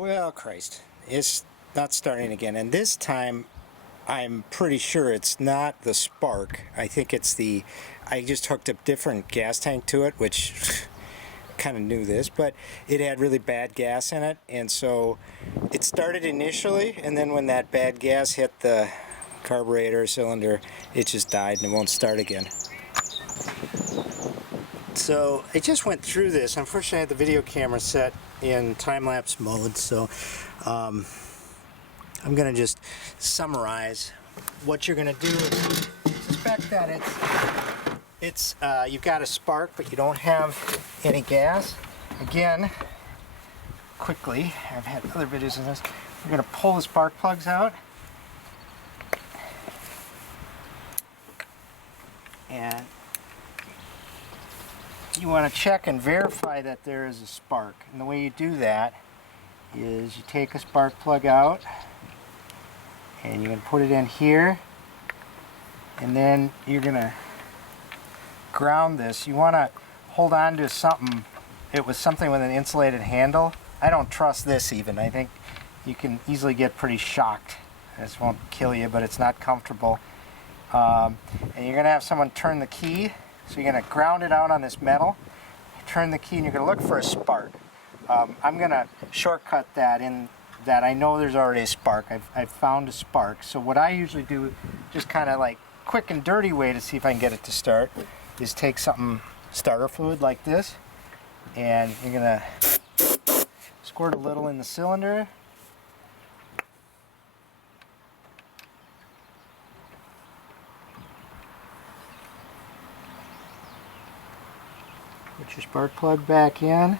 Well, Christ, it's not starting again, and this time I'm pretty sure it's not the spark. I think it's I just hooked a different gas tank to it, which kind of knew this, but it had really bad gas in it, and so it started initially, and then when that bad gas hit the carburetor cylinder, it just died and it won't start again. So I just went through this. Unfortunately, I had the video camera set in time-lapse mode, so I'm going to just summarize what you're going to do. Suspect that it's you've got a spark, but you don't have any gas. Again, quickly, I've had other videos on this. We're going to pull the spark plugs out. And you want to check and verify that there is a spark. And the way you do that is you take a spark plug out and you're going to put it in here, and then you're going to ground this. You want to hold on to something. It was something with an insulated handle. I don't trust this even. I think you can easily get pretty shocked. This won't kill you, but it's not comfortable. And you're going to have someone turn the key. So you're going to ground it out on this metal, turn the key, and you're going to look for a spark. I'm going to shortcut that in that I know there's already a spark. I've found a spark. So what I usually do, just kind of like quick and dirty way to see if I can get it to start, is take something, starter fluid like this, and you're going to squirt a little in the cylinder. Put your spark plug back in.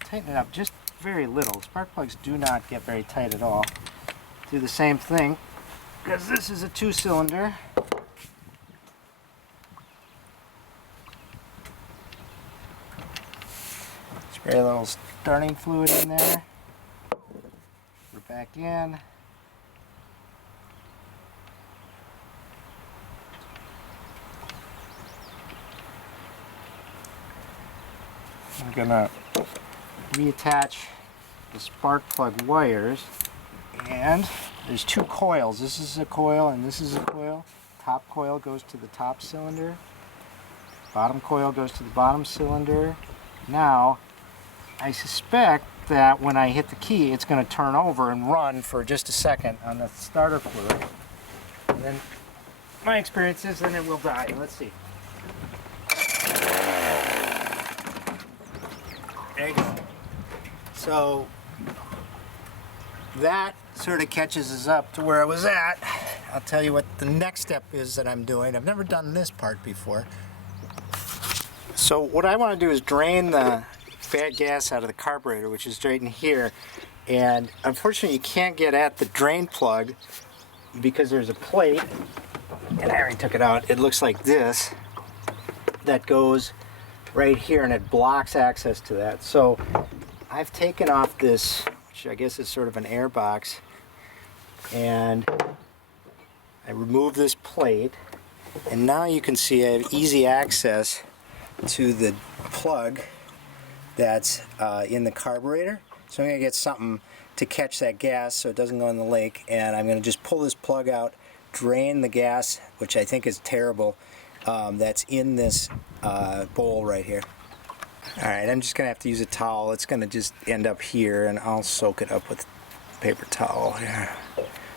Tighten it up just very little. Spark plugs do not get very tight at all. Do the same thing, because this is a 2-cylinder. Spray a little starting fluid in there. Put it back in. I'm gonna reattach the spark plug wires, and there's 2 coils. This is a coil and this is a coil. Top coil goes to the top cylinder. Bottom coil goes to the bottom cylinder. Now, I suspect that when I hit the key, it's going to turn over and run for just a second on the starter fluid. And then my experience is then it will die. Let's see. There you go. So that sort of catches us up to where I was at. I'll tell you what the next step is that I'm doing. I've never done this part before. So what I want to do is drain the bad gas out of the carburetor, which is right in here. And unfortunately you can't get at the drain plug because there's a plate, and I already took it out. It looks like this, that goes right here, and it blocks access to that. So I've taken off this, which I guess is sort of an air box, and I remove this plate, and now you can see I have easy access to the plug that's in the carburetor. So I'm going to get something to catch that gas so it doesn't go in the lake, and I'm going to just pull this plug out, drain the gas, which I think is terrible, that's in this bowl right here. Alright, I'm just going to have to use a towel. It's going to just end up here, and I'll soak it up with a paper towel. Yeah.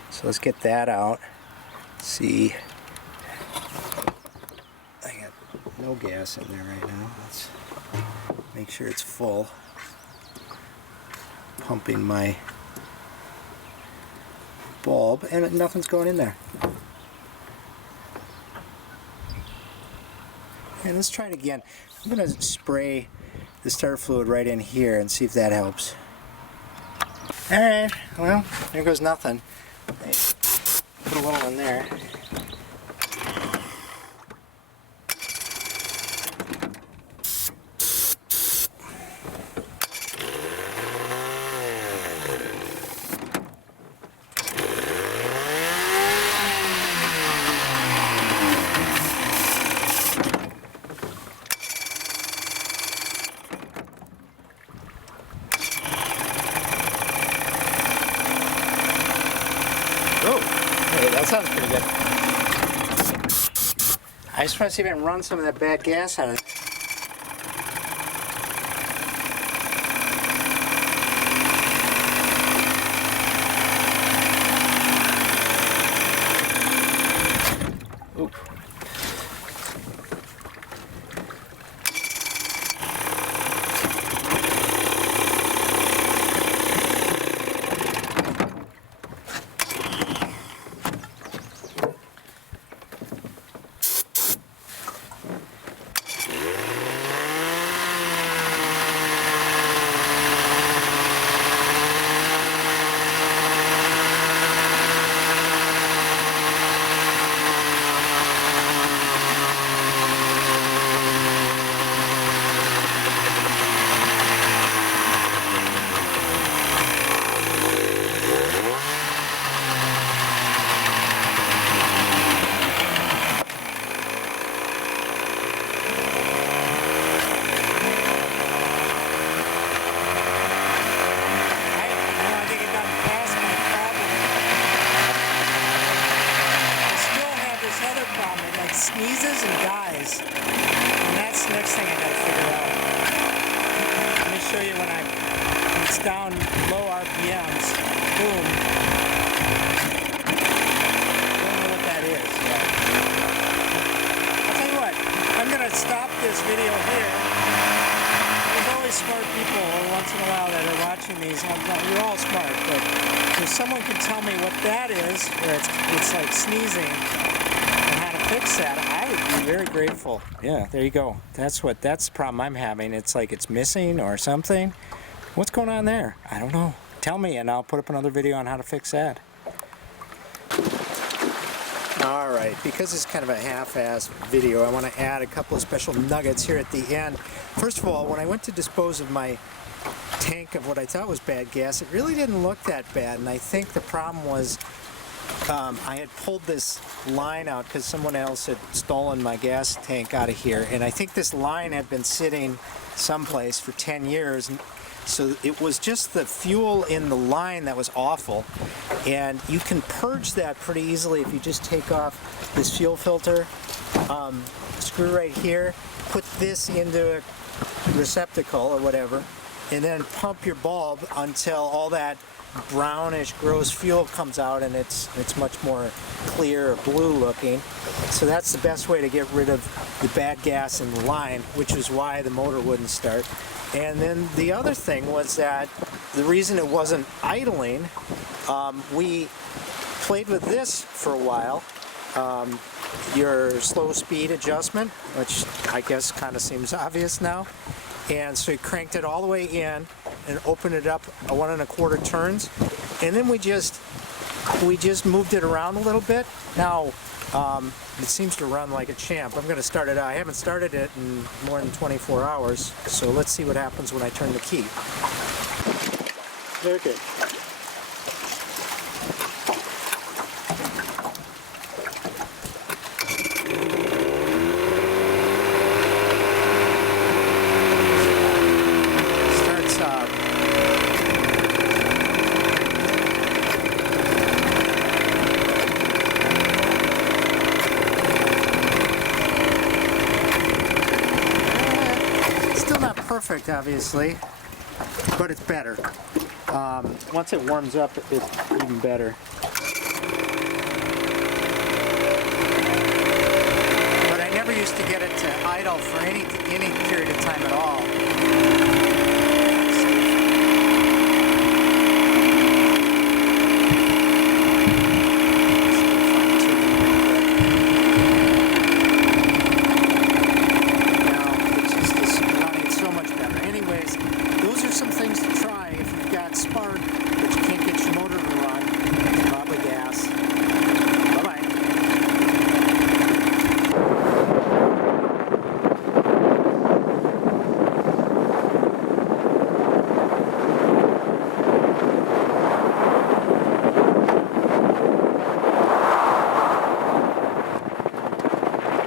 So let's get that out. Let's see. I got no gas in there right now. Let's make sure it's full. Pumping my bulb, and nothing's going in there. Okay, let's try it again. I'm going to spray the starter fluid right in here and see if that helps. Alright, well, there goes nothing. Put a little in there. That sounds pretty good. I just want to see if I can run some of that bad gas out of it. Oop. Sneezes and dies, and that's the next thing I gotta figure out. Let me show you when it's down low RPMs. Boom. Don't know what that is yet. I'll tell you what, I'm gonna stop this video here. There's always smart people once in a while that are watching these. You're all smart, but if someone can tell me what that is, where it's like sneezing, fix that, I would be very grateful. Yeah, there you go. That's the problem I'm having. It's like it's missing or something. What's going on there? I don't know. Tell me and I'll put up another video on how to fix that. Alright, because it's kind of a half-assed video, I want to add a couple of special nuggets here at the end. First of all, when I went to dispose of my tank of what I thought was bad gas, it really didn't look that bad, and I think the problem was I had pulled this line out because someone else had stolen my gas tank out of here, and I think this line had been sitting someplace for 10 years, so it was just the fuel in the line that was awful, and you can purge that pretty easily if you just take off this fuel filter, screw right here, put this into a receptacle or whatever, and then pump your bulb until all that brownish gross fuel comes out and it's much more clear or blue looking. So that's the best way to get rid of the bad gas in the line, which is why the motor wouldn't start. And then the other thing was that the reason it wasn't idling, we played with this for a while, your slow speed adjustment, which I guess kind of seems obvious now. And so we cranked it all the way in and opened it up 1 1/4 turns, and then we just moved it around a little bit. Now it seems to run like a champ. I'm going to start it out. I haven't started it in more than 24 hours, so let's see what happens when I turn the key. Okay. Perfect, obviously, but it's better. Once it warms up, it's even better. But I never used to get it to idle for any period of time at all.